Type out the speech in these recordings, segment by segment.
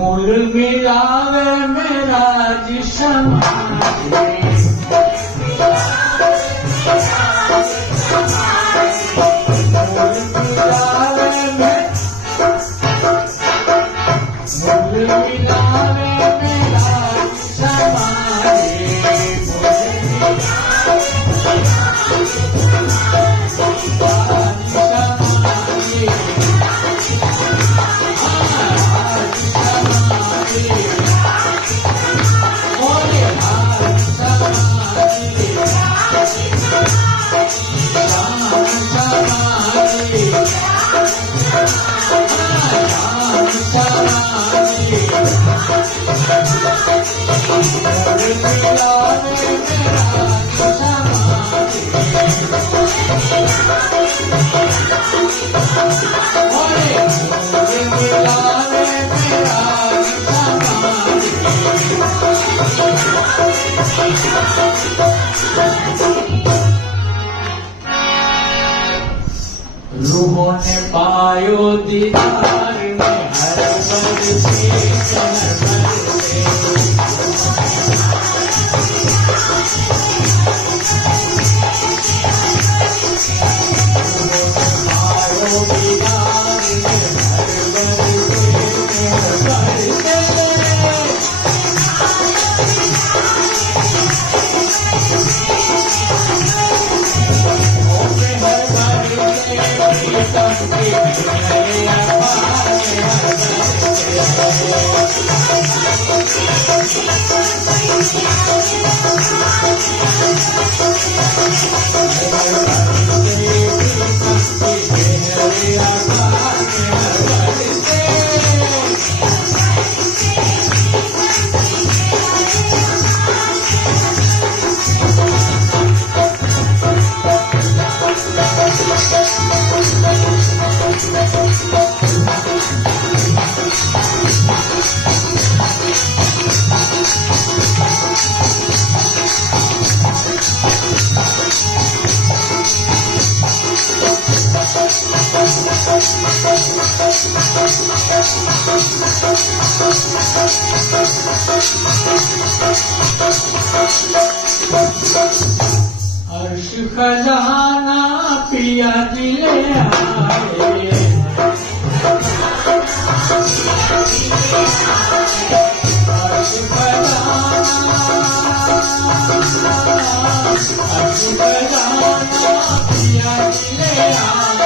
मूल मिलावे मेरा जिस्म Shama रूहों ने पायो दीदार में हर बरसे हर बरसे पायो दीदार में हर बरसे हर बरसे अर्श खजाना पिया दिले आए अर्श खजाना पिया दिले आए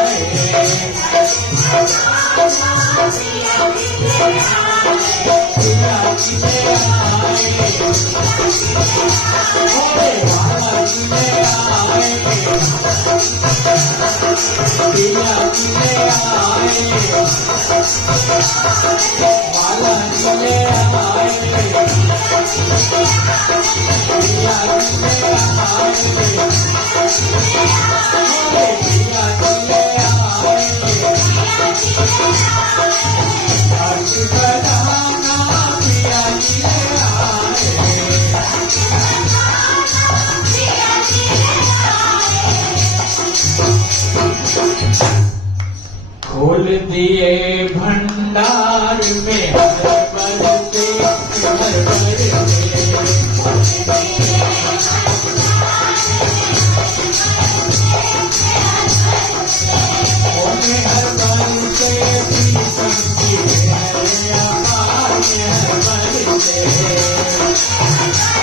खोल दिए भंडार में हर बरसे हर बरसे हर बरसे भी समझी है आवाज हर बरसे हर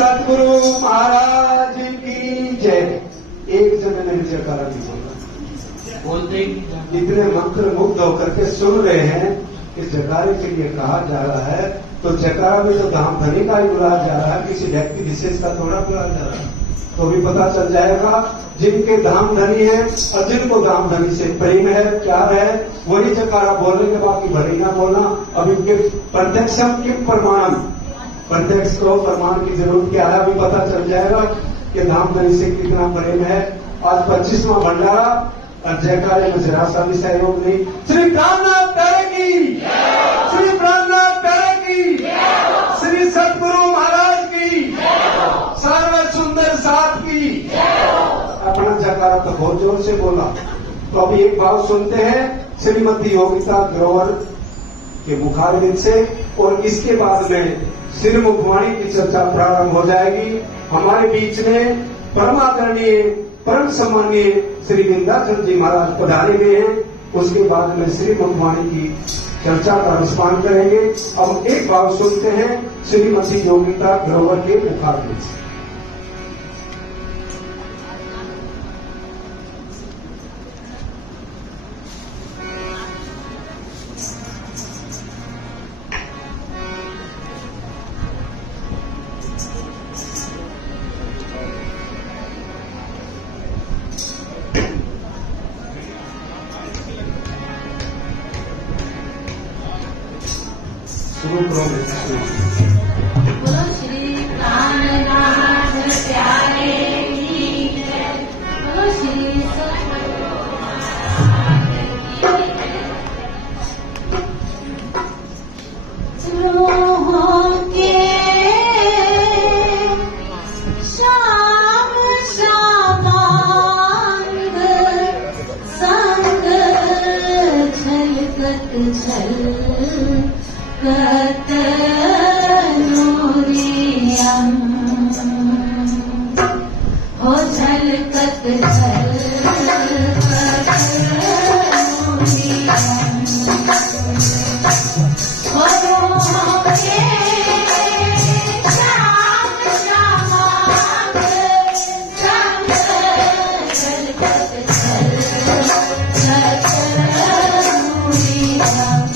सतगुरु महाराज की जय। एक जन ने जयकारा नहीं बोला, बोलते इतने मंत्र मुग्ध होकर के सुन रहे हैं कि जयकारे के लिए कहा जा रहा है, तो जयकारा में तो धाम धनी का ही बुलाया जा रहा है, किसी व्यक्ति विशेष का थोड़ा बुलाया जा रहा है। तो भी पता चल जाएगा जिनके धाम धनी है और जिनको धाम धनी से प्रेम है, प्यार है, वही जयकारा बोलने के बाकी भरी ना बोलना। अब इनके प्रत्यक्षम किम प्रमाण, प्रत्यक्ष को प्रमाण की जरूरत क्या है, अभी पता चल जाएगा कि धाम धनी से कितना प्रेम है। आज 25वां भंडारा और जयकारे में जरा सा भी सहयोग नहीं। श्री प्राणनाथ प्यारे की, श्री प्राणनाथ प्यारे की, श्री सतगुरु महाराज की, सर्व सुंदर साथ की। अपना जयकारा तो बहुत जोर से बोला। तो अभी एक बात सुनते हैं श्रीमती योगिता ग्रोवर के मुखारविंद से, और इसके बाद में श्री मुखवाणी की चर्चा प्रारंभ हो जाएगी। हमारे बीच में परमादरणीय परम सम्मानीय श्री विंध्याचल जी महाराज पधारे हुए हैं। उसके बाद में श्री मुखवाणी की चर्चा का अनुष्ठान करेंगे। अब एक बात सुनते हैं श्रीमती योगिता ग्रोवर के मुखारविंद से। बोलो श्री प्राणनाथ प्यारे की जय। बोलो श्री सतगुरु महाराज की जय। रोहों के श्याम श्यामांग संग छलकत छलकत नूरियम हो झलकत झलकत नूरियम हो रोहों के श्याम श्यामांग संग झलकत झलकत नूरियम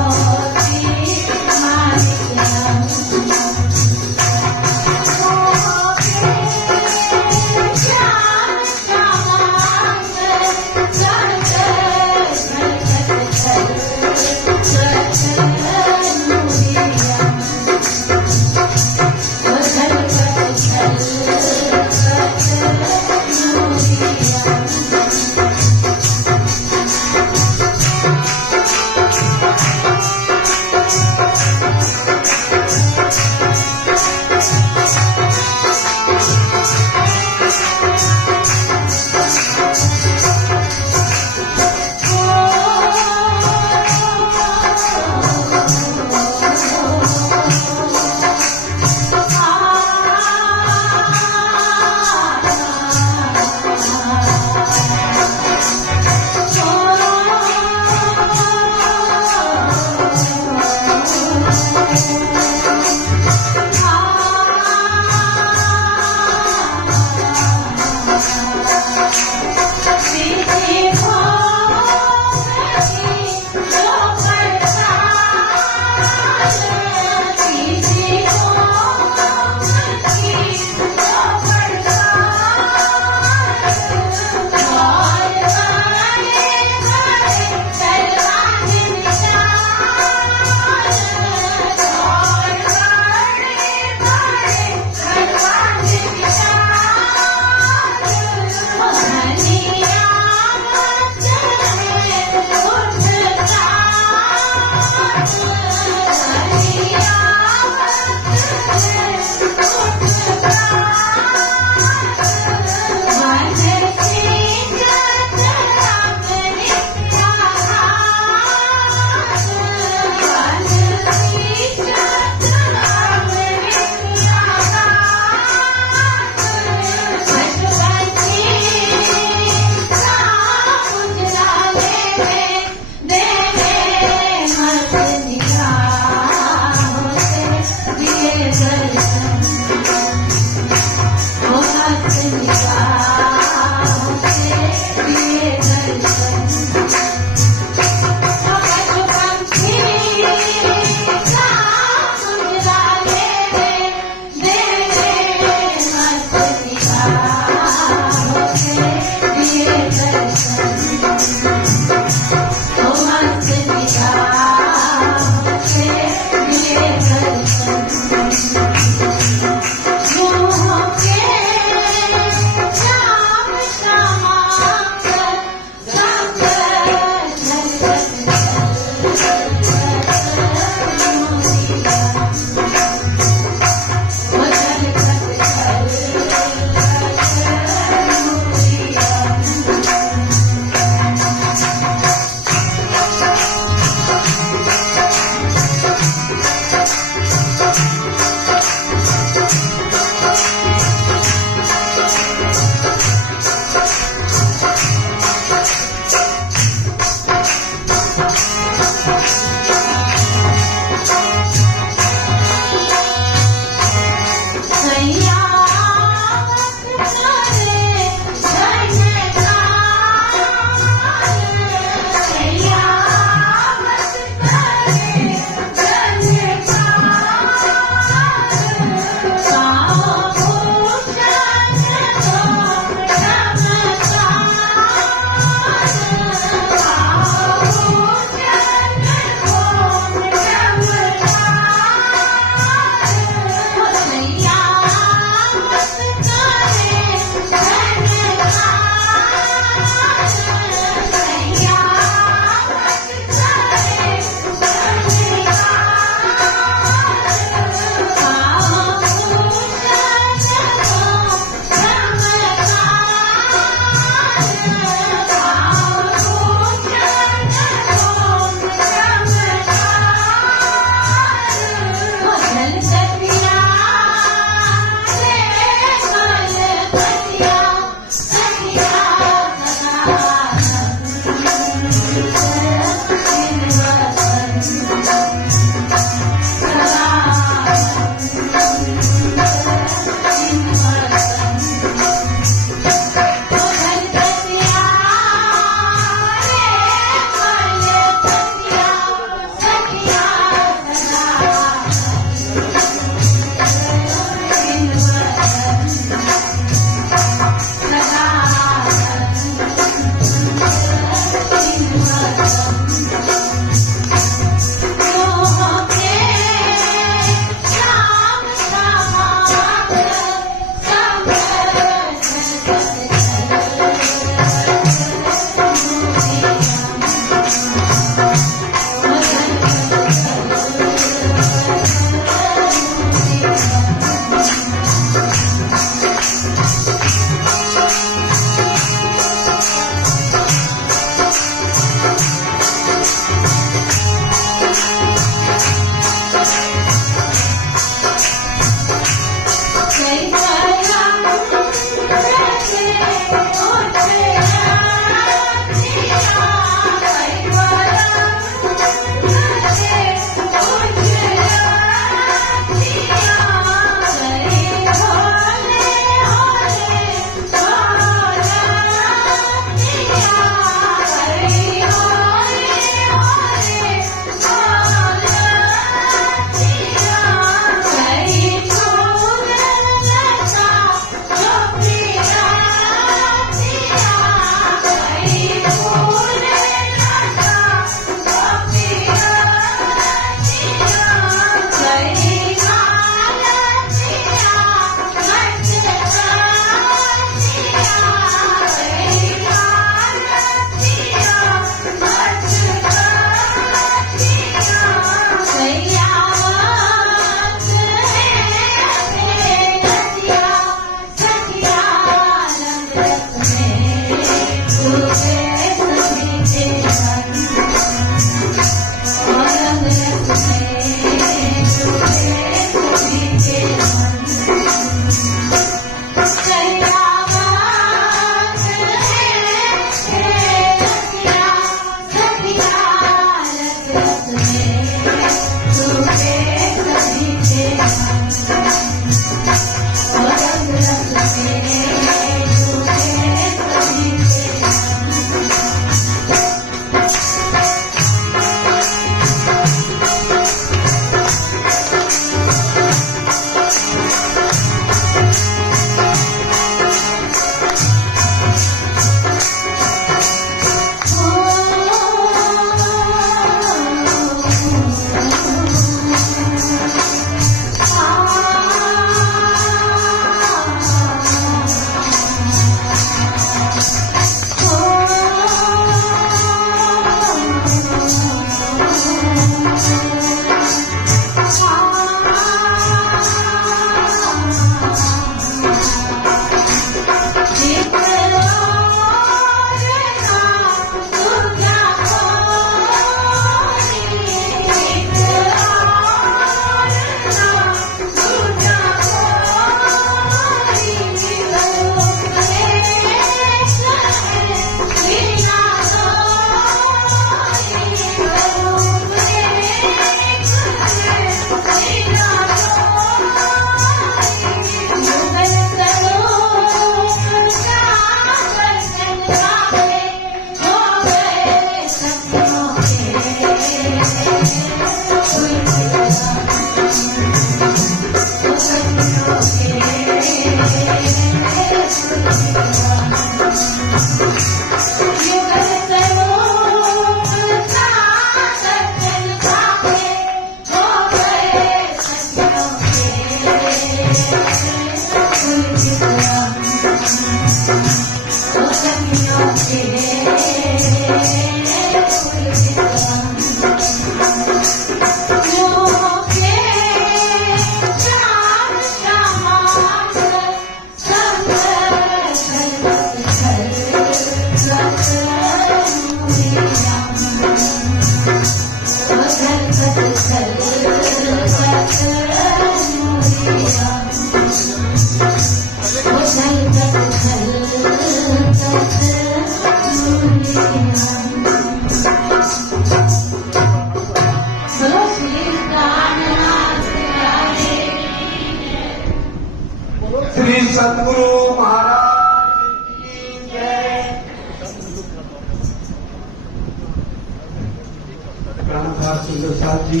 सुंदर साथ जी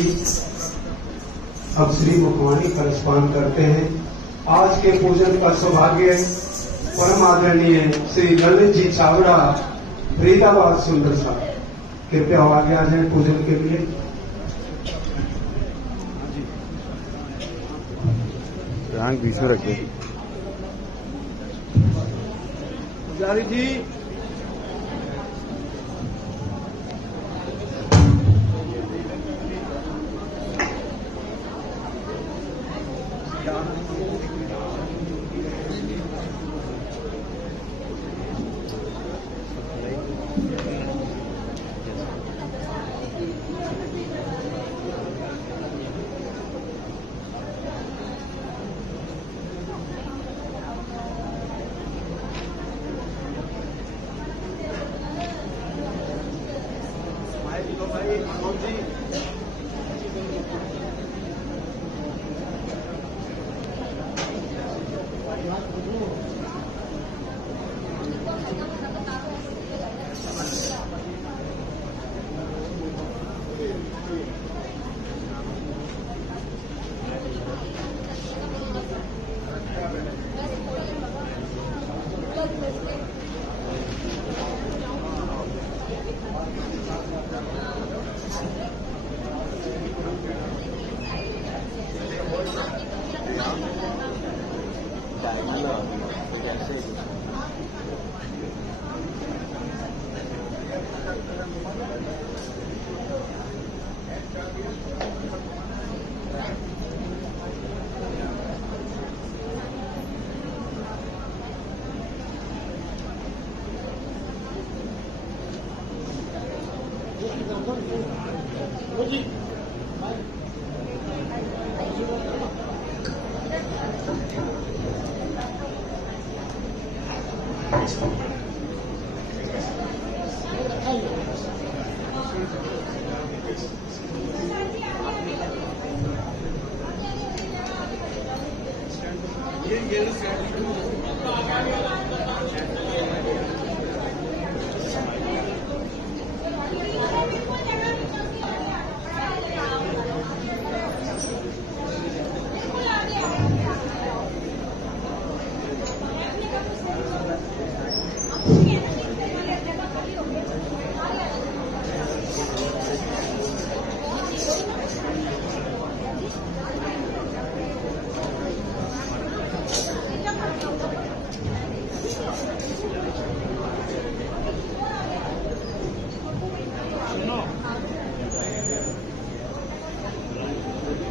अब श्री मुखवाणी का स्मरण करते हैं। आज के पूजन का सौभाग्य परम आदरणीय श्री ललित जी चावड़ा फरीदाबाद सुंदर साहब, कृपया आगे आ जाए पूजन के लिए। आंख बीच में रखिए। पुजारी जी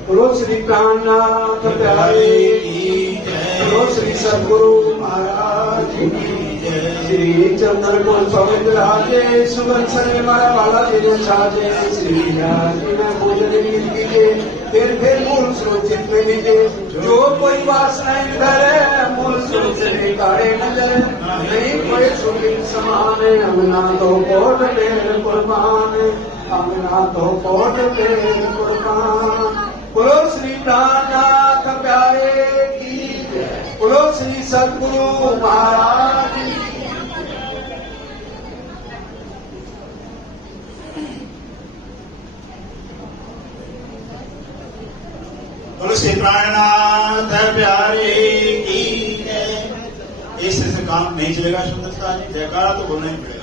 बोलो श्री प्राणनाथ प्यारे की जय, बोलो श्री सद्गुरु महाराज की जय। श्री चंद्र को पवित्र राजे सुगंध सने मारा वाला तेरे साजे श्री राजी में भोजन कीजिए फिर मूल सुरक्षित में लीजिए। जो कोई वासनाएं धरे मूल सुरक्षित निकाले नजर नहीं कोई सुखी समान अमना तो कोट मेरे कुर्बान अमना तो कोट मेरे कुर्बान। बोलो श्री प्राणनाथ प्यारे की जय, बोलो श्री सद्गुरु महाराज की जय। बोलो श्री प्राणनाथ प्यारे की जय। इस तरह से काम नहीं चलेगा सुंदर साहब, जयकारा तो बोलना ही पड़ेगा।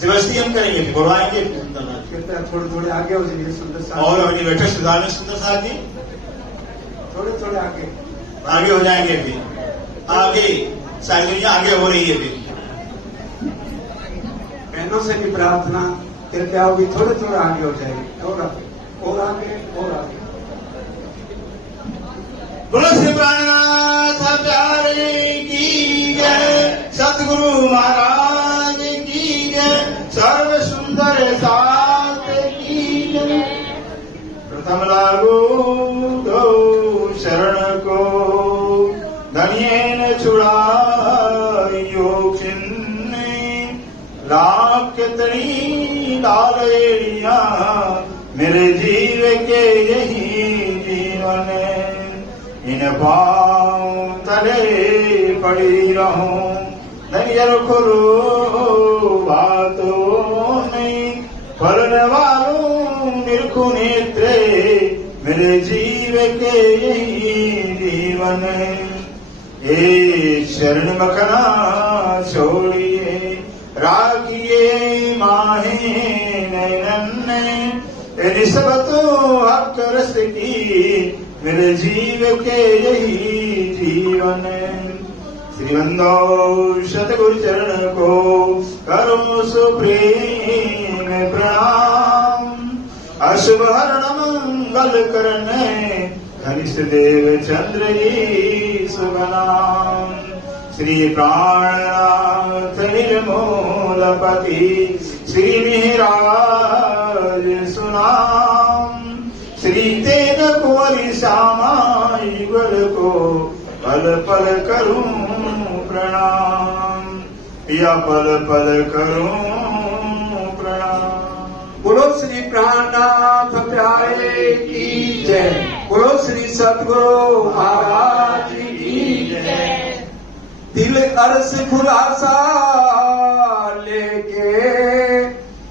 जबरदस्ती हम करेंगे, बुलवाएंगे थोड़े थोड़े आगे हो जाइए सुंदर साहब। और अपनी बैठक सुधार में सुंदर साहब जी थोड़े थोड़े आगे हो जाएंगे। फिर आगे साइकिलियां आगे हो रही है। फिर बहनों से भी प्रार्थना कृपया होगी थोड़े थोड़े आगे हो जाएगी और आगे और आगे। बोलो श्री प्राणनाथ प्यारे की जय, सतगुरु महाराज की जय, सर्व सुंदर साथ की जय। प्रथम लागू दो शरण को धनियन छुड़ायो चिन्ने लाख कितनी डालेरिया मेरे जीव के यही जीवन इन पाँव तले पड़ी रहूं नजर खुलो बातों नहीं फलन वालों निरखुने मिले जीव के यही जीवन। ये शरण मखना छोड़िए राखिए माहे नैनन। निस्ब तो हक रस की मिले जीव के यही जीवन। श्री बंदो सतगुरु चरण को करो सुप्रेम प्रणाम। अशुभ हरण मंगल करने धनिष्ठ देव चंद्र जी शुभ नाम। श्री प्राणनाथ निर्मूलपति श्री मिहिराज सुनाम। श्री तेज कुंवरी श्यामा युगल को पल पल करूं प्रणाम। या पल पल करूं प्रणाम। बोलो श्री प्राणनाथ प्यारे की जय। बोलो श्री सतगुरु महाराज की जय। दिल अर्श खुलासा लेके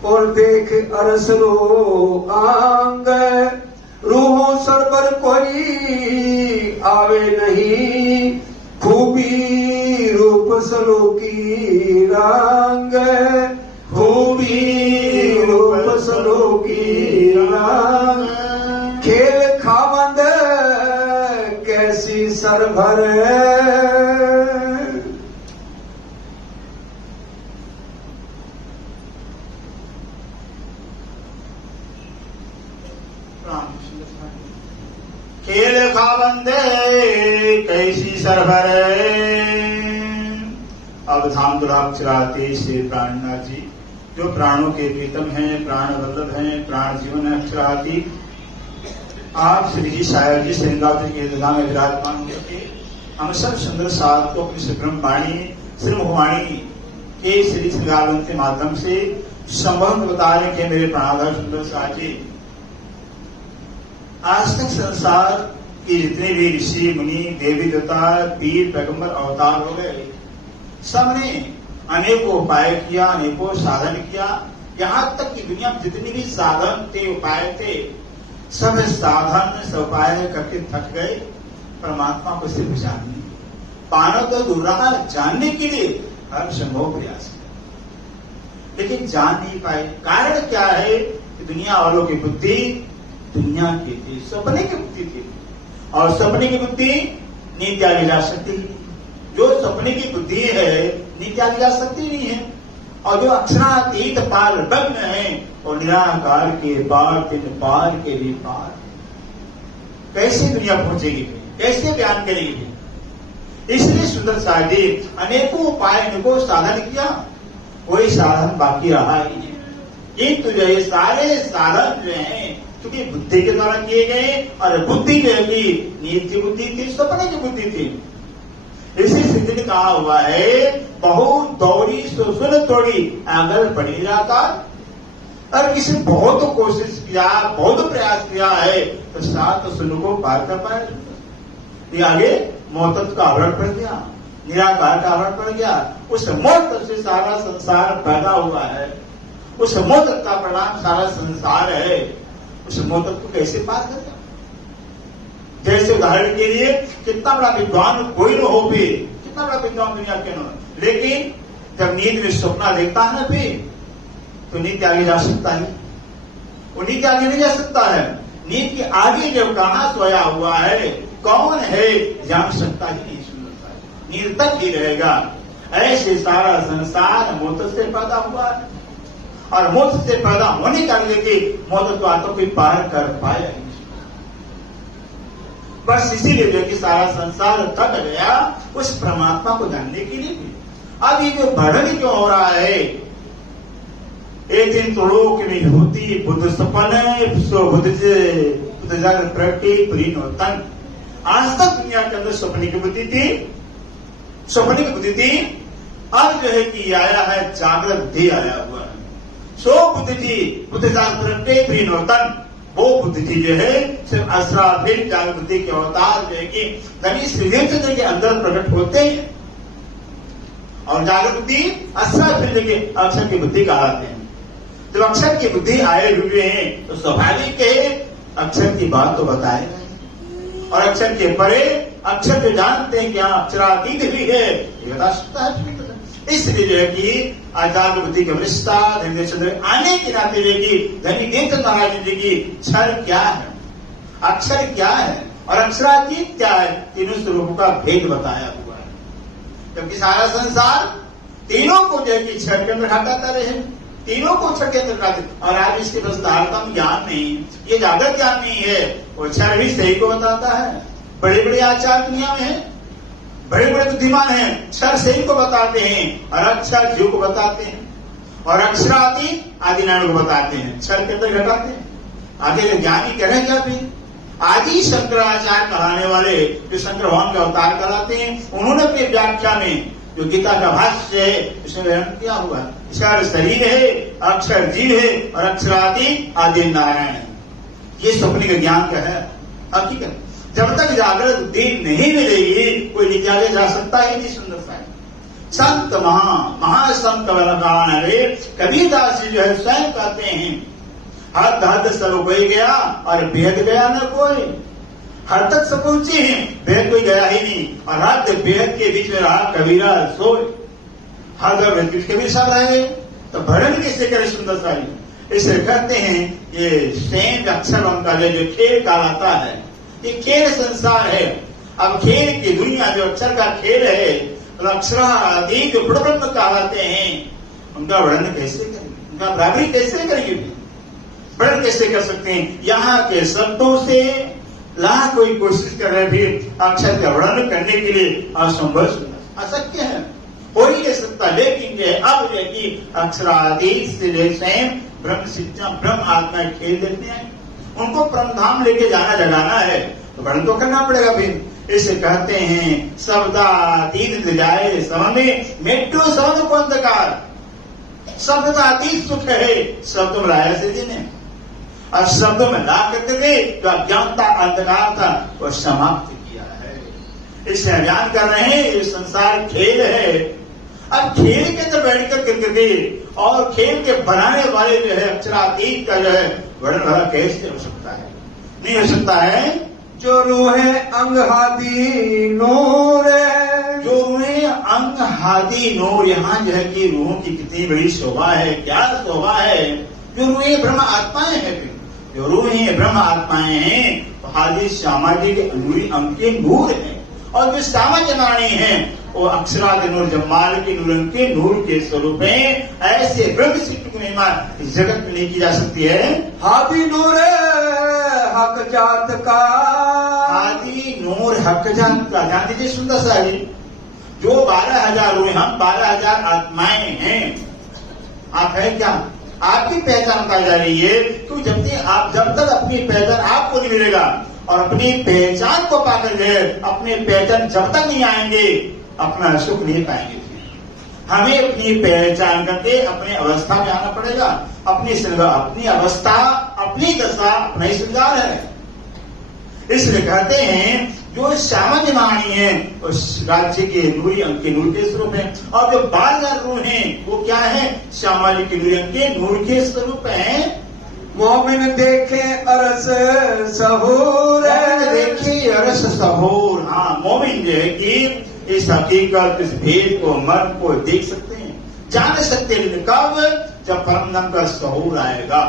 और देख अर्श रो आंग। रूहों सरबर कोई आवे नहीं खूबी रूप सलो की रंग। खूबी रूप सलो की रंग। खेल खावंद कैसी सरभर। खेल खाबंदे कैसी सरभर। अब धाम दुराप चलाते श्री प्राणनाथ जी जो प्राणों के प्रीतम हैं, प्राण वल्लभ हैं, प्राण जीवन है अक्षराती। आप श्री जी शायद जी श्रृंगावती के इंतजाम में विराजमान होकर हम सब सुंदर साथ को अपनी ब्रह्मवाणी श्रीमुखवाणी के श्री श्रृंगावंत के माध्यम से संबंध बताने के मेरे प्राणाधार सुंदर साथ जी। आज तक संसार के जितने भी ऋषि मुनि देवी देवता पीर पैगंबर अवतार हो गए सबने अनेकों उपाय किया, अनेकों साधन किया। यहाँ तक कि दुनिया में जितने भी साधन थे उपाय थे सब साधन सब उपाय करके थक गए। परमात्मा को सिर्फ जानने पाना तो दूर रहा, जानने के लिए हर संभव प्रयास किया लेकिन जान नहीं पाए। कारण क्या है कि दुनिया वालों की बुद्धि दुनिया की थी, सपने की बुद्धि थी और सपने की बुद्धि नींद त्यागी जा सकती नहीं। जो सपने की बुद्धि है नींद त्यागी जा सकती नहीं है। और जो अक्षरातीत पार लग्न है और निराकार के पार तीन पार के भी पार कैसे दुनिया पहुंचेगी, कैसे बयान करेगी। इसलिए सुंदर साहब जी अनेकों उपाय अनेकों साधन किया, कोई साधन बाकी रहा ही नहीं। किंतु जो ये सारे साधन जो है क्योंकि बुद्धि के द्वारा किए गए और बुद्धि जो है नींद की बुद्धि थी, सपने की बुद्धि थी। इसी सिद्धि ने कहा हुआ है बहुत दौड़ी सुन तोड़ी आंगल पड़ी जाता। और किसी बहुत कोशिश किया, बहुत प्रयास किया है तो सात सुन को पार कर पाए। ये आगे मौत का आवरण पड़ गया, निराकार का आवरण पड़ गया। उस मौत से सारा संसार पैदा हुआ है, उस मौत का परिणाम सारा संसार है। उस मौत को कैसे पार करता। जैसे उदाहरण के लिए कितना बड़ा विद्वान कोई न हो भी, कितना बड़ा विद्वान दुनिया के न, लेकिन जब नींद में सपना देखता है ना फिर तो नींद के आगे जा सकता है, वो नींद के आगे नहीं जा सकता है। नींद के आगे जब कहां सोया हुआ है कौन है जान सकता ही नहीं, सुनता है, नींद तक ही रहेगा। ऐसे सारा संसार मौत से पैदा हुआ है और मौत से पैदा होने का लेके मौत को आत्मा कोई पार कर पाया। बस इसीलिए जो कि सारा संसार थक गया उस परमात्मा को जानने के लिए भी। अब ये जो वर्णन क्यों हो रहा है, एक दिन तो लोक में होती बुद्ध सपन सो बुद्ध से बुद्ध जागर प्रगति प्रीन होतन। आज तक दुनिया के अंदर सपने की बुद्धि थी, सपने की बुद्धि थी। अब जो है कि आया है जागृत बुद्धि आया हुआ है। सो बुद्ध जी बुद्ध जागर प्रगति प्रीन होतन, वो बुद्धि जी जो है सिर्फ असराफिल जागृत बुद्धि के अवतार जो है कि धनी श्रीदेव के अंदर प्रकट होते हैं। और जागृत बुद्धि असराफिल के अक्षर की बुद्धि कहलाते हैं। जब अक्षर की बुद्धि आए हुए हैं तो स्वाभाविक है अक्षर की बात तो बताए नहीं, और अक्षर के परे अक्षर जो जानते हैं कि हाँ अक्षरातीत भी है ये बता सकता है। इसलिए जो है कि आचार्य बुद्धि का विस्तार धन्य चंद्र आने के नाते देखिए धनी देव महाराज जी की क्षर क्या है, अक्षर क्या है और अक्षरातीत क्या है, तीनों स्वरूपों का भेद बताया हुआ है। जबकि सारा संसार तीनों को जो है कि क्षर के अंदर हटाता रहे, तीनों को क्षर के अंदर हटाते, और आज इसके विस्तारतम ज्ञान नहीं, ये जागृत ज्ञान नहीं है। वो क्षर भी सही को बताता है। बड़े बड़े आचार्य दुनिया में है, बड़े बड़े बुद्धिमान हैं, क्षर सही को बताते हैं और अक्षर जीव को बताते हैं, और अक्षरातीत आदि नारायण को बताते हैं, क्षर के अंदर घटाते हैं। आगे ज्ञानी कह रहे क्या भी आदि शंकराचार्य कहलाने वाले जो शंकर भगवान का अवतार कहलाते हैं, उन्होंने अपनी व्याख्या में जो गीता का भाष्य है उसमें वर्णन किया हुआ है। क्षर शरीर है, अक्षर जीव है और अक्षरातीत आदि नारायण है। ये स्वप्न का ज्ञान क्या है, हकीकत। जब तक जागृत बुद्धि नहीं मिलेगी कोई निकाले जा सकता ही नहीं। सुंदरता है संत महासंत कबीरदास जी जो है स्वयं कहते हैं हद हद सब कोई गया और बेहद गया न कोई। हद तक सब पहुंचे हैं, बेहद कोई गया ही नहीं, और हद बेहद के बीच में रहा कबीरा सोए। हद और बेहद कबीर सब रहे तो भरण किससे करे सुंदरता ही। इसे कहते हैं ये सेंट अक्षर उनका जो खेल कहलाता है, ये खेल संसार है। अब खेल की दुनिया जो अक्षर का खेल है, तो अक्षरादि जो ब्रह्म कहलाते हैं, उनका वर्णन कैसे करेंगे, उनका बराबरी कैसे करेंगे, वर्णन कैसे कर सकते हैं। यहाँ के शब्दों से लाख कोई कोशिश कर रहे भी अक्षर का वर्णन करने के लिए असंभव अशक्य है, हो ही नहीं सकता। लेकिन ये अब जो कि अक्षरादि से स्वयं ब्रह्म शिक्षा ब्रह्म आत्मा खेल देते हैं, उनको परमधाम लेके जाना जगाना है तो वर्णन तो करना पड़ेगा। फिर इसे कहते हैं शब्दातीत जाए समझ मेट्रो शब्द को अंधकार। शब्दातीत सुख है, शब्द में लाया से देने और शब्दों में ला करते थे जो अज्ञानता अंधकार था वो समाप्त किया है। इसे अज्ञान कर रहे हैं, ये संसार खेल है। अब खेल के अंदर बैठ कर करके और खेल के बनाने वाले जो है अक्षरातीत का जो है वर्णन भरा कैसे हो सकता है, नहीं हो सकता है। जो रूहे अंग हादी नूर है, जो रूहे अंग हादी नूर, यहाँ जो है कि रूहों की कितनी बड़ी शोभा है, क्या शोभा है। जो रूहे ब्रह्म आत्माएं हैं, जो रूहे ब्रह्म आत्माएं हैं हादी श्यामा जी के अनुरी अंग के नूर है, और जो सामान्य नारायणी है वो अक्षरादि नूर जमाल के नूर के नूर के स्वरूप में। ऐसे ब्रह्म सिद्ध की महिमा इस जगत में नहीं की जा सकती है। हादी नूर हक जात का, हादी नूर हक जात का। ध्यान दीजिए सुंदर सा है, जो 12,000 रूह, हम 12,000 आत्माएं हैं। आप है क्या, आपकी पहचान पाई जा रही है। तो जब तक अपनी पहचान आपको नहीं मिलेगा और अपनी पहचान को पाकर जो है अपने पहचान जब तक नहीं आएंगे अपना सुख नहीं पाएंगे। हमें अपनी पहचान करके अपने अवस्था में आना पड़ेगा। अपनी अवस्था अपनी दशा अपना ही श्रृंगार है। इसलिए कहते हैं जो सामान्य वाणी है उस राज्य के नूरी अंक के नूर के स्वरूप है, और जो 12,000 रूह है वो क्या है, सामान्य के नूरी अंक के नूर के स्वरूप है। मोमिन देखे अरस सहूर, देखे अरस सहूर। हाँ, मोमिन जो है कि इस हकीकत, इस भेद को, मर्म को देख सकते हैं, जान सकते हैं। कब, जब परम नाम का सहूर आएगा।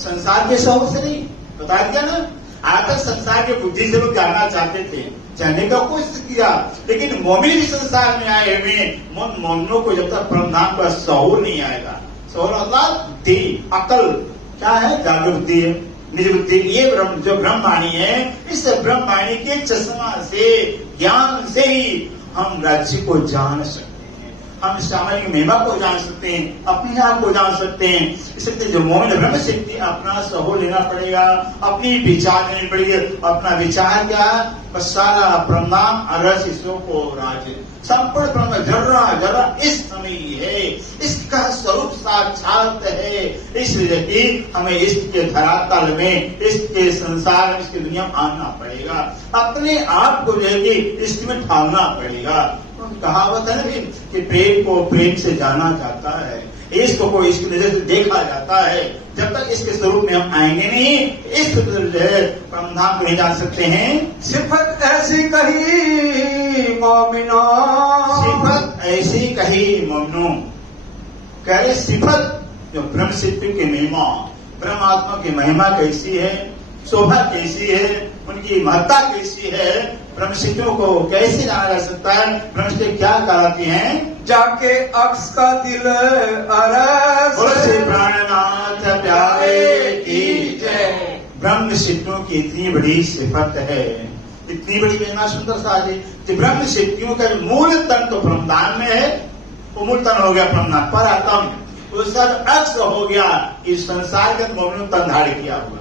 संसार के सहूर से नहीं, बता दिया ना। आज तक संसार के बुद्धि से लोग जानना चाहते थे, जानने का कोशिश किया, लेकिन मोमिन भी संसार में आए हुए मोमिनों को जब तक परम नाम का सहूर नहीं आएगा। सहूर मतलब बुद्धि, अकल, क्या है, जागृत बुद्धि है, निज बुद्धि। ये जो ब्रह्मवाणी है, इस ब्रह्मवाणी के चश्मा से, ज्ञान से ही हम राज्य को जान सकते हैं, हम सामान्य महिमा को जान सकते हैं, अपने आप को जान सकते हैं। इसलिए जो मोमिन ब्रह्म शक्ति अपना सहूर लेना पड़ेगा, अपनी विचार लेनी पड़ेगी। अपना विचार क्या, बस सारा प्रणाम अरस ईश्वर को राज्य संपूर्ण ब्रह्म जर्रा जर्रा इस समय है, इसका स्वरूप साक्षात है। इसलिए कि हमें इसके धरातल में, इसके संसार में, इसकी दुनिया में आना पड़ेगा। अपने आप को जो है कि इसमें ढालना पड़ेगा। कहावत है ना कि प्रेम को प्रेम से जाना जाता है। इसको को इसकी नजर से देखा जाता है। जब तक इसके स्वरूप में हम आएंगे नहीं, इस जो है परमधाम को नहीं जान सकते हैं। सिफत ऐसी कही मोमिनो, सिफत ऐसी कही मोमिनो, कह रहे सिफत जो ब्रह्म सिद्धि की महिमा, ब्रह्म आत्मा की महिमा कैसी है, शोभा कैसी है, उनकी महत्ता कैसी है, ब्रह्म सिद्धियों को कैसे जाना जा सकता है, ब्रह्म सिद्धि क्या कहलाती हैं। जाके अक्स का दिल अरस, बोले प्राणनाथ प्यारे की जय। ब्रह्म सिद्धियों की इतनी बड़ी सिफत है, इतनी बड़ी महिमा, सुंदर सा है कि ब्रह्म सिद्धियों का मूल तन तो ब्रह्मदान में है, वो मूल तन हो गया ब्रह्मदान पर आत्म, उसका अक्स हो गया इस संसार के मोमिनों तन धारण किया हुआ।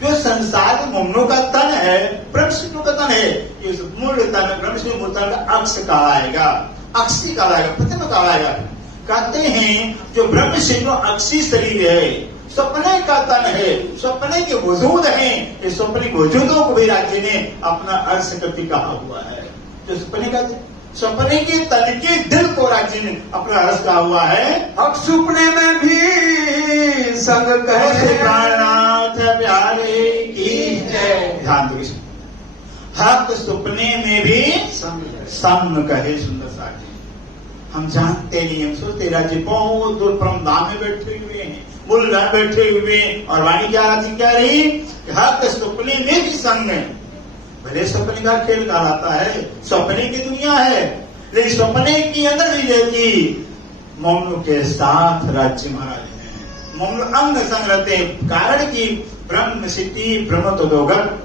जो संसार के मोमिनों का तन है, ब्रह्म सिद्धियों का तन है, इस मूल तन ब्रह्म सिद्धि मूल तन का अक्स कहलाएगा, अक्षी कहलाएगा, प्रथम कहलाएगा। कहते हैं जो ब्रह्म सिद्धि अक्षी शरीर है, सपने का तन है, सपने के वजूद है, इस सपने के वजूदों को भी राज्य ने अपना अर्थ करके कहा हुआ है। जो सपने के तन के दिल को राज्य ने अपना रस कहा हुआ है। अब सपने में भी संग कहे प्राणनाथ प्यारे की जय। ध्यान दो, हक सपने में भी संग कहे। सुंदर सा हम जानते नहीं, हम सोचते राज्य बहुत दूर परमधाम में बैठे हुए हैं, मूल बैठे हुए, और वाणी क्या राजी कह रही, हक सपने में भी संग है। भले सपने का खेल कहलाता है, सपने की दुनिया है, लेकिन सपने के अंदर भी रहती मोमनों के साथ राज्य महाराज हैं, मोमन अंग संग रहते हैं। कारण की ब्रह्म सिद्धि ब्रह्म तदोगत,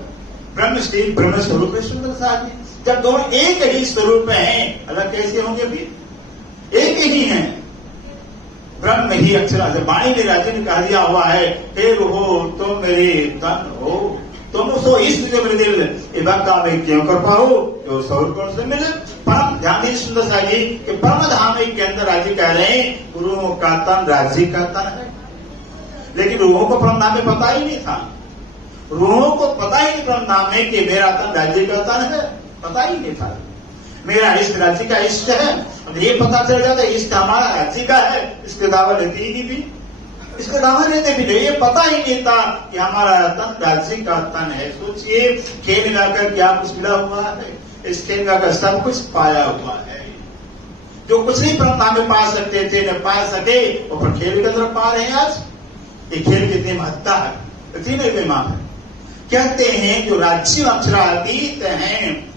ब्रह्म सिद्धि ब्रह्म स्वरूप है। सुंदर सा जब दोनों एक ही स्वरूप हैं, अलग कैसे होंगे भी, एक ही हैं। ब्रह्म ही अक्षर वाणी में राज्य ने कह दिया हुआ है, हे हो तुम मेरे तन हो, तुम सो इष्ट जो मेरे दिल, ये भक्ता में क्यों कर पाओ जो सौर कौन से मिले। परम ध्यान दीजिए सुंदर सा जी कि परम धाम के अंदर राज्य कह रहे हैं गुरुओं का तन राज्य का तन है, लेकिन रूहों को परम धाम में पता ही नहीं था। रूहों को पता ही नहीं परम धाम में कि मेरा तन राज्य का तन है, पता ही नहीं था। मेरा इष्ट राज्य का इष्ट है, ये पता चल जाता है इष्ट हमारा राज्य का है, इसके दावा लेती ही नहीं भी, इसके दावा लेते भी नहीं, ये पता ही नहीं था कि हमारा तन राज्य का तन है। सोचिए खेल मिलाकर क्या कुछ मिला हुआ है, इस खेल मिलाकर सब कुछ पाया हुआ है। जो कुछ नहीं परम में पा सकते थे न पा सके, वो पर खेल की तरफ पा रहे हैं। आज ये खेल कितनी महत्ता है, इतनी महिमा है। कहते हैं जो राज्य अक्षरातीत हैं,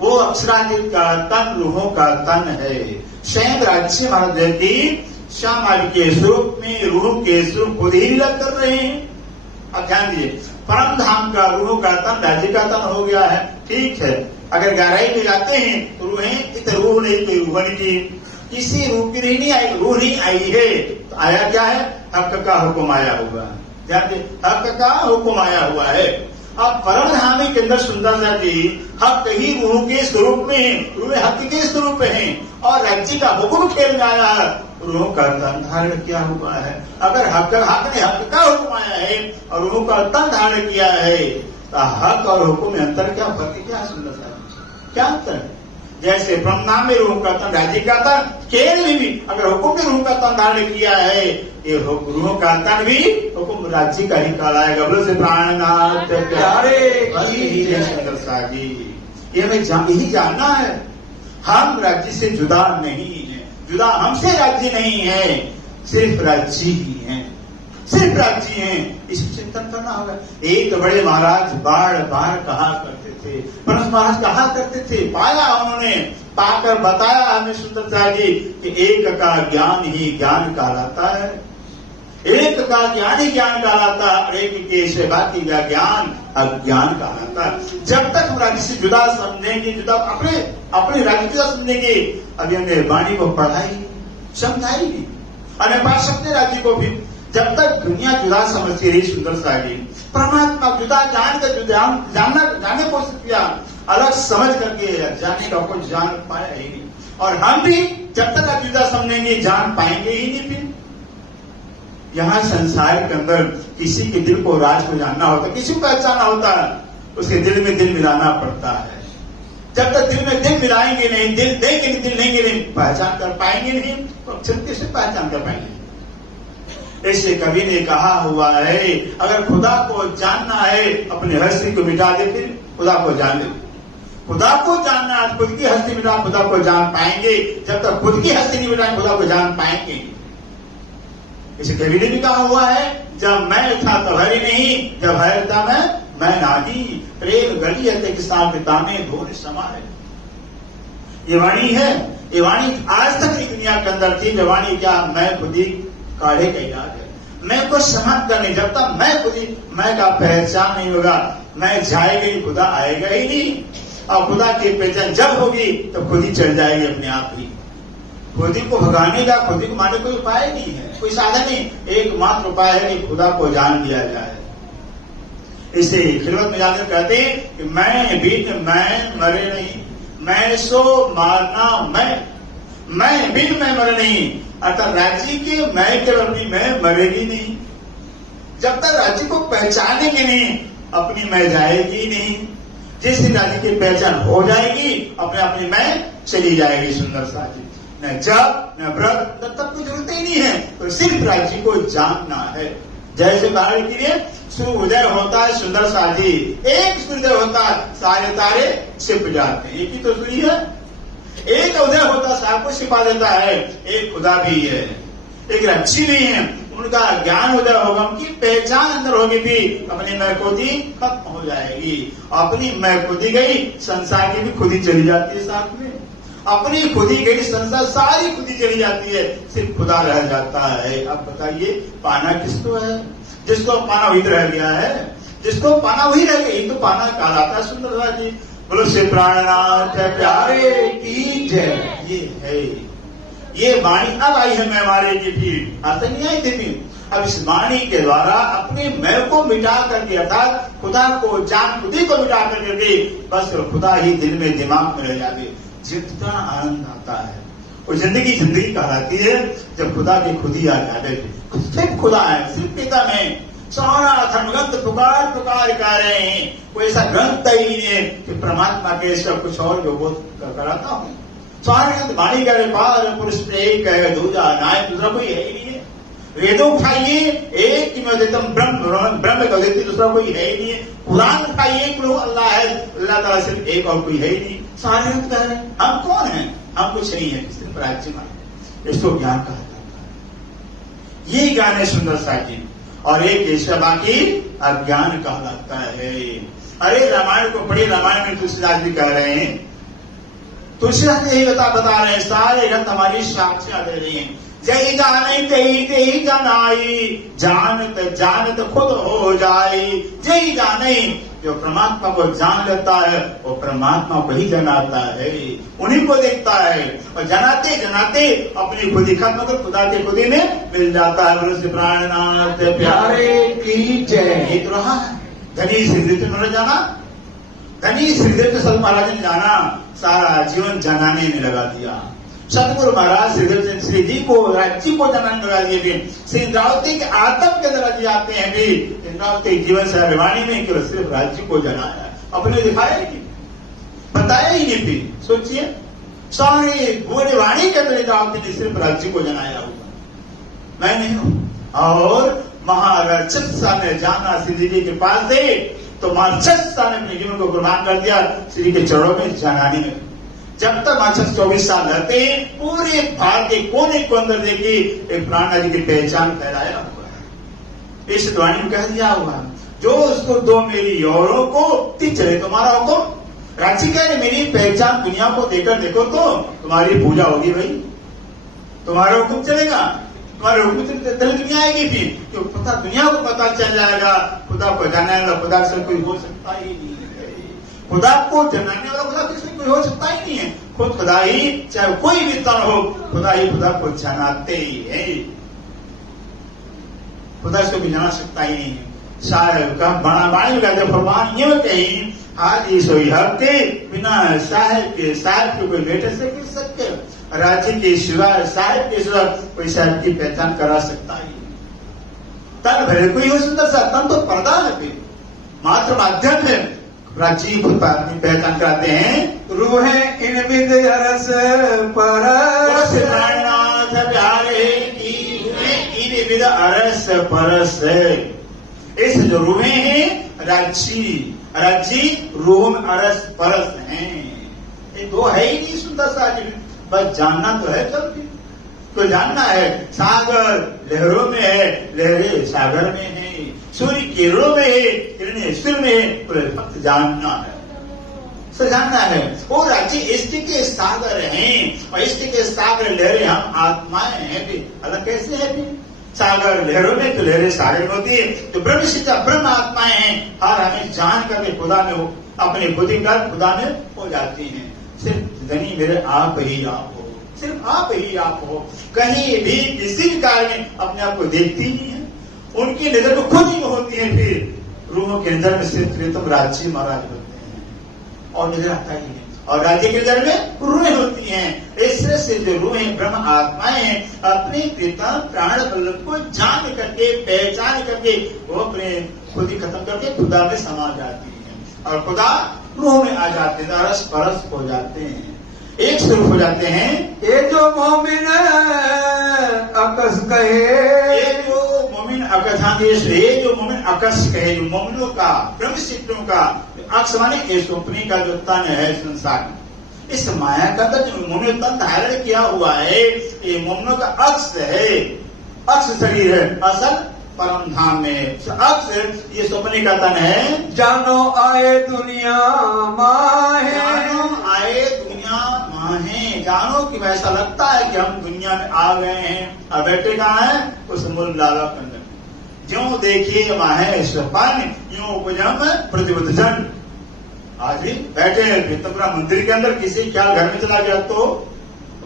वो अक्षरातीत का तन रूहों का तन है। स्वयं राज्य महाराज की श्याम के स्वरूप में रूह के स्वरूप को लीला कर रहे हैं। अब ध्यान दीजिए, परम धाम का रूह का तन राज्य का तन हो गया है, ठीक है। अगर गहराई में जाते हैं तो रूहें इत रूह नहीं कोई रूह नहीं, किसी रूह की नहीं आई, रूह नहीं आई है, तो आया क्या है, हक का हुक्म आया हुआ है। ध्यान दीजिए, हक का हुक्म आया हुआ है। अब परम धामी के अंदर सुंदर सा जी हक ही रूह के स्वरूप में है, रूह हक के स्वरूप में है, और राज्य का हुक्म खेल में आया है, रूह का तन धारण किया हुआ है। अगर हक ने हक का हुक्म आया है और रूह का तन धारण किया है, तो हक और हुक्म में अंतर क्या, फर्क क्या, सुंदर सा क्या अंतर है। जैसे ब्रह्म में रूह का तन राज्य का तन, खेल में भी अगर हुक्म में रूह का तन धारण किया है, ये रूह का तन भी हुक्म राज्य का ही कहलाएगा। बोलो से प्राणनाथ प्यारे सुंदर सा जी, ये हमें यही जानना है, हम राज्य से जुदा नहीं है, जुदा हमसे राज्य नहीं है, सिर्फ राज्य ही है, सिर्फ राज्य है। इस चिंतन करना होगा। एक बड़े महाराज बार बार कहा करते थे, परम महाराज कहा करते थे, पाया उन्होंने, पाकर बताया हमें सुंदर सा जी कि एक का ज्ञान ही ज्ञान कहलाता है, एक का ज्ञान ही ज्ञान कहलाता है, और एक के से बाकी का ज्ञान अज्ञान कहलाता है। जब तक हम राज्य से जुदा समझेंगे, जुदा अपने राज्य जुदा समझेंगे, अभी हमने वाणी को पढ़ाई समझाई नहीं, और पास अपने राज्य को भी, जब तक दुनिया जुदा समझती रही सुंदर सा जी, परमात्मा जुदा जान कर जाने को किया, अलग समझ करके जाने का कुछ जान पाया ही नहीं। और हम भी जब तक जुदा समझेंगे जान पाएंगे ही नहीं। फिर यहाँ संसार के अंदर किसी के दिल को राज को जानना होता है, किसी को पहचाना होता है, उसके दिल में दिल मिलाना पड़ता है। जब तक दिल में दिल मिलाएंगे नहीं, दिल देंगे नहीं, दिल लेंगे नहीं, पहचान कर पाएंगे नहीं, तो अक्षर कैसे पहचान कर पाएंगे। ऐसे कवि ने कहा हुआ है, अगर खुदा को जानना है अपनी हस्ती को मिटा दे, फिर खुदा को जान ले। खुदा को जानना है, खुद की हस्ती मिटा खुदा को जान पाएंगे। जब तक खुद की हस्ती नहीं मिटाएंगे खुदा को जान पाएंगे। इसे कवि ने भी कहा हुआ है, जब मैं था तब हरि नहीं, जब हरि था मैं नादी, प्रेम गली है किसान ताने धोने समाए। ये वाणी है, ये वाणी आज तक की दुनिया के अंदर थी। जो वाणी क्या, मैं खुद ही काढ़े का इलाज है। मैं को समझ कर नहीं, जब तक मैं खुद ही मैं का पहचान नहीं होगा, मैं जाएगा ही, खुदा आएगा ही नहीं। और खुदा की पहचान जब होगी तो खुद ही चल जाएगी अपने आप ही। खुद ही को भगाने का, खुद ही को मारने कोई उपाय नहीं है, कोई साधन नहीं। एकमात्र उपाय है कि खुदा को जान लिया जाए। इसे खिलवत में जाकर कहते हैं कि मैं बिन मैं मरे नहीं, मैं सो मारना मैं बिन मैं मरे नहीं। अर्थात राज्य के मैं केवल अपनी मैं मरेगी नहीं। जब तक राज्य को पहचानेंगे नहीं, अपनी मैं जाएगी नहीं। जिस राज्य की पहचान हो जाएगी, अपने अपनी मैं चली जाएगी। सुंदर सा जी, न जप न व्रत तब कोई जरूरत ही नहीं है, तो सिर्फ राज्य को जानना है। जैसे उदाहरण के लिए सूर्योदय होता है, सुंदर सा जी, एक सूर्योदय होता है, सारे तारे छिप जाते हैं। एक ही तो सूर्य है। एक उदय होता सब कुछ छिपा देता है। एक खुदा भी है, एक रक्षी भी है। उनका ज्ञान उदय होगा, उनकी पहचान अंदर होगी भी, अपनी मैं खुदी खत्म हो जाएगी। अपनी मैं खुदी गई, संसार की भी खुदी चली जाती है साथ में। अपनी खुदी गई, संसार सारी खुदी चली जाती है, सिर्फ खुदा रह जाता है। अब बताइए पाना किसको है? जिसको पाना वही रह गया है, जिसको पाना वही रह गया, तो पाना कहलाता है। सुंदर जी, बोलो से प्राणनाथ प्यारे की जय। ये है, ये वाणी अब आई है मैं हमारे की फिर अर्थ नहीं आई थी फिर। अब इस वाणी के द्वारा अपने मैं को मिटा करके, अर्थात खुदा को जान, खुदी को मिटा करके बस खुदा ही दिल में दिमाग में रह जाती है। जितना आनंद आता है वो जिंदगी कहलाती है जब खुदा की खुदी आ जाए। सिर्फ खुदा है, सिर्फ पिता में सारा धर्मग्रंथ पुकार गा रहे हैं। कोई ऐसा ग्रंथ ही नहीं है कि परमात्मा के सब कुछ और जो बोध कराता हूँ। सारे ग्रंथ वाणी करे, पार पुरुष एक है, दूजा नायक, दूसरा कोई है ही नहीं है। वेदों उठाइए, एक ही में देतम ब्रह्म को देते, दूसरा कोई है ही नहीं है। कुरान उठाइए, अल्लाह है, अल्लाह ताला सिर्फ एक और कोई है ही नहीं। सारे ग्रंथ कह रहे हैं हम कौन है? हम कुछ नहीं है, सिर्फ राज्य में। इसको ज्ञान कहा जाता है। ये ज्ञान है सुंदर सा जी। और एक इसका बाकी अज्ञान कहलाता है। अरे रामायण को पढ़िए, रामायण में तुलसीदास भी कह रहे हैं, तुलसीदास यही बता रहे हैं, सारे ग्रंथ हमारी साक्षियां दे रही हैं। जय जाने तेही जनाई, जानत जानत खुद हो जाए। जय जाने, जो परमात्मा को जान लेता है वो परमात्मा को ही जनाता है, उन्हीं को देखता है। और जनाते जनाते अपनी खुदी खत्म कर खुदा के खुदी में मिल जाता है। बोलो से प्राणनाथ प्यारे की जय। ये तो रहा है धनी श्रीदत्त ने जाना, धनी श्रीदत्त सल महाराज ने जाना, सारा जीवन जनाने में लगा दिया। सतगुरु महाराज श्री जी को राज्य को जनाने लगा दिए थे। श्री इंद्रावती के आत्म के अंदर जाते हैं भी, इंद्रावती जीवन से अभिमानी में केवल सिर्फ राज्य को जनाया, अपने दिखाया ही नहीं, बताया ही नहीं। फिर सोचिए, सारी पूरी वाणी के अंदर इंद्रावती ने सिर्फ राज्य को जनाया हुआ। मैं नहीं हूं। और महाराजा ने जाना श्री जी के पास से, तो महाराजा ने अपने जीवन को कुर्बान कर दिया श्री के चरणों में जनाने में। जब तक 24 साल रहते हैं, पूरे भारत के कोने को अंदर देखिए एक प्राणा जी की पहचान फैलाया हुआ है। इस वाणी में कह दिया हुआ, जो उसको दो मेरी औरों को, तीन चले तुम्हारा हुक्म। राज्य कह रहे मेरी पहचान दुनिया को देकर देखो तो तुम्हारी पूजा होगी भाई, तुम्हारा हुक्म चलेगा, तुम्हारे हुक्म से दुनिया आएगी। फिर तो पता दुनिया को पता चल जाएगा, खुदा को जानेगा, खुदा से कोई हो सकता ही नहीं है। खुदा को जनाने वाला खुदा किसी कोई हो सकता ही नहीं है। खुद खुदा ही, चाहे कोई भी तन हो, खुदा ही खुदा को जनाते ही है। खुदा से भी जाना सकता ही नहीं है। साहब का बड़ा बाणी लगा भगवान ये कही, आज सोई हफ्ते बिना साहब के कोई बेटे से कर सकते, राज्य के सिवाय साहब के सिवा कोई साहब की पहचान करा सकता ही। तन भले कोई हो सुंदर सा, तन तो पर्दा है, फिर मात्र माध्यम है। राज्य खुद पहचान कराते हैं। रूहे इन विद अरस परस प्राणनाथ प्यारे की इन विद अरस परस। इस जो रूहे हैं राज्य रूह में अरस परस हैं। ये दो है ही नहीं सुंदर सा, बस जानना तो है चल तो जानना है। सागर लहरों में है, लहरें सागर में है, सूर्य किरणों में है, किरणें सूर्य में है, तो फक्त जानना है, जानना है। वो राज्य इष्ट के सागर हैं और इष्ट के सागर लहरें हम आत्माएं हैं भी। अलग कैसे है भी? सागर लहरों में तो लहरें सागर में होती है, तो ब्रह्म सिद्ध ब्रह्म आत्माएं हैं। हर हमें जान करके खुदा में हो, अपनी बुद्धि कर खुदा में हो जाती हैं। सिर्फ धनी मेरे आप ही आप हो, सिर्फ आप ही आप हो। कहीं भी किसी भी कार्य में अपने आप को देखती नहीं है, उनकी नजर में खुद ही होती है। फिर रूहों के नजर में सिर्फ प्रीतम राज्य महाराज होते हैं और नजर आता ही है, और राज्य के नजर में रूहें होती हैं। इससे से जो रूहें ब्रह्म आत्माएं हैं, अपने प्रीतम प्राण बल्लभ को जान करके पहचान करके वो अपने खुद ही खत्म करके खुदा में समा जाती है और खुदा रूह में आ जाते हैं, रस परस हो जाते हैं, एक स्वरूप हो जाते हैं। ये जो मोमिन अकस कहे, ये जो मोमिन अकस, ये जो मोमिन अकस कहे, जो मोमिनों का ब्रह्म सिद्धों का अक्स माने ये स्वप्नी का जो तन है संसार, इस माया का जो मोमिन तन धारण किया हुआ है, ये मोमिनों का अक्स है, अक्स शरीर है, असल परम धाम में अक्स ये स्वप्ने का तन है। जानो आए दुनिया माहे, जानो आए दुनिया माहे, जानो कि ऐसा लगता है कि हम दुनिया में आ गए हैं और बैठे कहाँ हैं? उस मूल लाला कंद में। ज्यों देखिए माहे स्वपान यूं उपजम प्रतिबुद्ध जन। आज भी बैठे हैं पितपुरा मंदिर के अंदर, किसी ख्याल घर में चला गया तो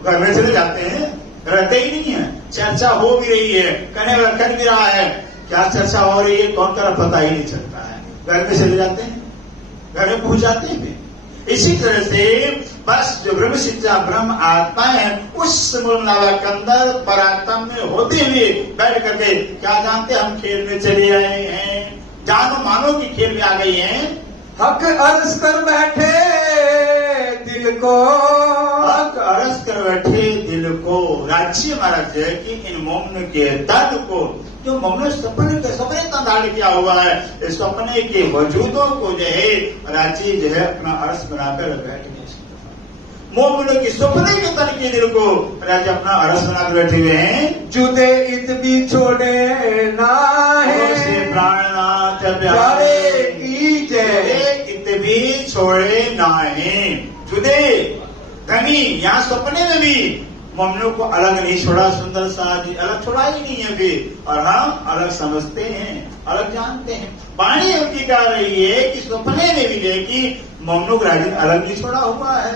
घर में चले जाते हैं, रहते ही नहीं है। चर्चा हो भी रही है, करने वाला कर भी रहा है, क्या चर्चा हो रही है कौन कर पता ही नहीं चलता है, घर में चले जाते हैं, घर में पहुंच जाते हैं। इसी तरह से बस जो ब्रह्म सिद्धा ब्रह्म आत्माएं हैं, उस मूलनावा के अंदर परात्म में होते हुए बैठ करके क्या जानते हम खेल में चले आए हैं, जानो मानो की खेल में आ गई हैं। हक अर्ज कर बैठे दिल को, हक अर्ज कर बैठे दिल को। राज्य महाराज है कि इन मोमन के तन को, जो मोमन सपने तन धारण किया हुआ है, इस सपने के वजूदों को जो है राज्य जो है अपना अर्ज बनाकर बैठ गए। मोमन के सपने के तन के दिल को राज्य अपना अर्ज बनाकर बैठे हुए हैं। जुदे इत भी छोड़े ना है, प्राणनाथ प्यारे की जय, इत भी छोड़े ना है। जुदे धनी यहाँ सपने में भी मोमनों को अलग नहीं छोड़ा, सुंदर सा अलग छोड़ा ही नहीं है फिर, और हम अलग समझते हैं, अलग जानते हैं। वाणी उनकी कह रही है कि सपने में भी देखी मोमनों को राज्य अलग नहीं छोड़ा हुआ है।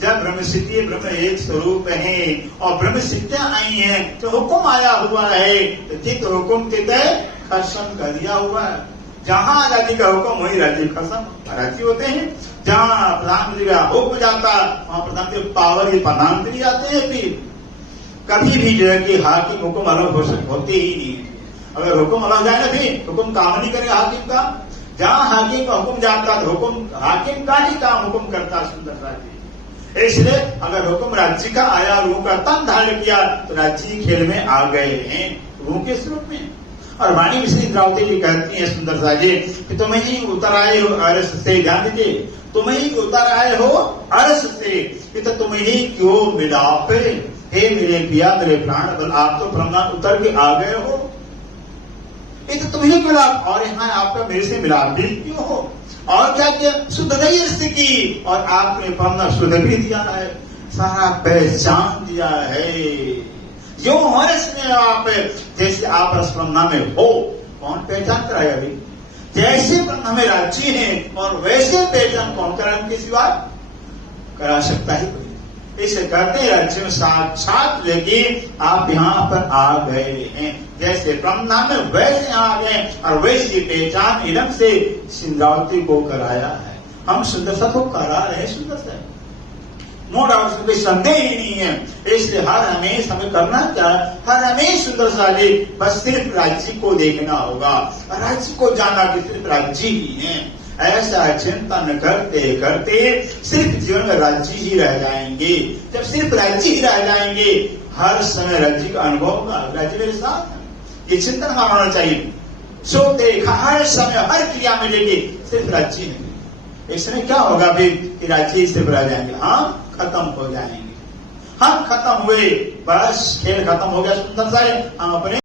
जब ब्रह्म सिद्धि ब्रह्म एक स्वरूप है और ब्रह्म सिद्धियां आई हैं तो हुक्म आया हुआ है, तो ठीक हुक्म के तय खत्म कर दिया हुआ है। जहां राज्य का हुक्म वही राज्य खत्म राज्य होते हैं। जहां प्रधानमंत्री का हुक्म जाता वहां प्रधानमंत्री पावर के प्रधानमंत्री आते हैं। फिर कभी भी जो है कि हाकिम हुक्म अलग होते ही नहीं है। अगर हुक्म अलग जाए ना फिर हुक्म काम नहीं करेगा हाकिम का। जहां हाकिम का हुक्म जाता तो हुक्म हाकिम का ही काम हुक्म करता सुंदर राज्य। इसलिए अगर हुक्म राज्य का आया, रूह का तन धारण किया तो राज्य खेल में आ गए हैं रूह के स्वरूप में। और वाणी मिश्री द्रावती भी कहती है सुंदर सा जी कि तुम ही उतर आए हो अर्श से, ध्यान दीजिए, तुम ही उतर आए हो अर्श से, तो तुम ही क्यों मिलाप, हे मेरे पिया मेरे प्राण बल, आप तो ब्रह्मांड उतर के आ गए हो, ये तो तुम ही मिलाप, और यहाँ आपका मेरे से मिलाप भी क्यों हो। और क्या किया, शुद्ध नहीं की, और आपने पढ़ना शुद्ध भी दिया है, सारा पहचान दिया है। जो हो इसमें आप जैसे आप रसब्रह्मा में हो, कौन पहचान कराए अभी? जैसे ब्रह्मा में राज्य है और वैसे पहचान कौन कराए उनके सिवा करा सकता है कोई। इसे कहते हैं राज्य में साक्षात लेके आप यहाँ पर आ गए हैं। जैसे ब्रह्मा में वैसे आ गए और वैसी पहचान इलम से सिंद्रावती को कराया है। हम सुंदर सा को करा रहे, सुंदर सा, नो डाउट, कोई संदेह ही नहीं है। इसलिए हर हमें हमें करना क्या है, हर हमें सुंदर सा बस सिर्फ राज्य को देखना होगा, राज्य को जानना कि सिर्फ राज्य ही है। ऐसा चिंतन करते करते सिर्फ जीवन में राज्य ही रह जाएंगे। जब सिर्फ राज्य ही रह जाएंगे, हर समय राज्य का अनुभव होगा, राज्य मेरे साथ है, ये चिंतन हमारा होना चाहिए। सोते हर समय हर क्रिया में लेके सिर्फ राज्य नहीं। एक समय क्या होगा फिर कि राज्य ही सिर्फ रह जाएंगे, हम खत्म हो जाएंगे। हम खत्म हुए, बस खेल खत्म हो गया, सुंदर सा हम अपने